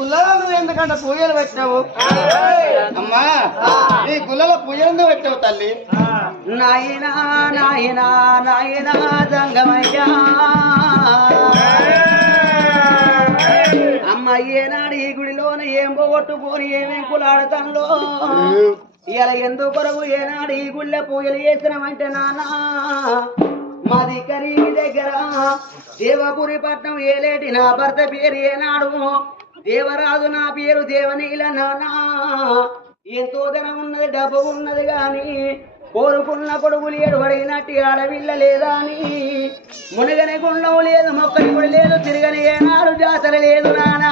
గుల్లలో నువ్వు ఎందుకంటే పూజలు పెట్టావు అమ్మా ఈ గుల్లలో పూజలు ఎందుకు పెట్టావు తల్లి నాయనా నాయనా నాయనా దంగమయ్యా అమ్మ ఏనాడు ఈ గుడిలోన ఏం పోగొట్టుకొని ఏమేం కులాడతాంలో ఇలా ఎందుకు కొరకు ఏనాడు ఈ గుళ్ళె పూజలు చేసినామంటే నాన్న మాది కరీ దగ్గర దేవపురి పట్నం ఏలేటి నా భర్త పేరు ఏనాడు దేవరాజు నా పేరు దేవనీల నాన్న ఎంతో ధనం ఉన్నది డబ్బు ఉన్నది గాని కోరుకున్న కొడుకులు ఏడుబడినట్టు ఆడవిల్ల లేదా అని మునిగని గుండం లేదు మొక్కని కూడా లేదు తిరగని ఏనాడు జాతర లేదు నాన్న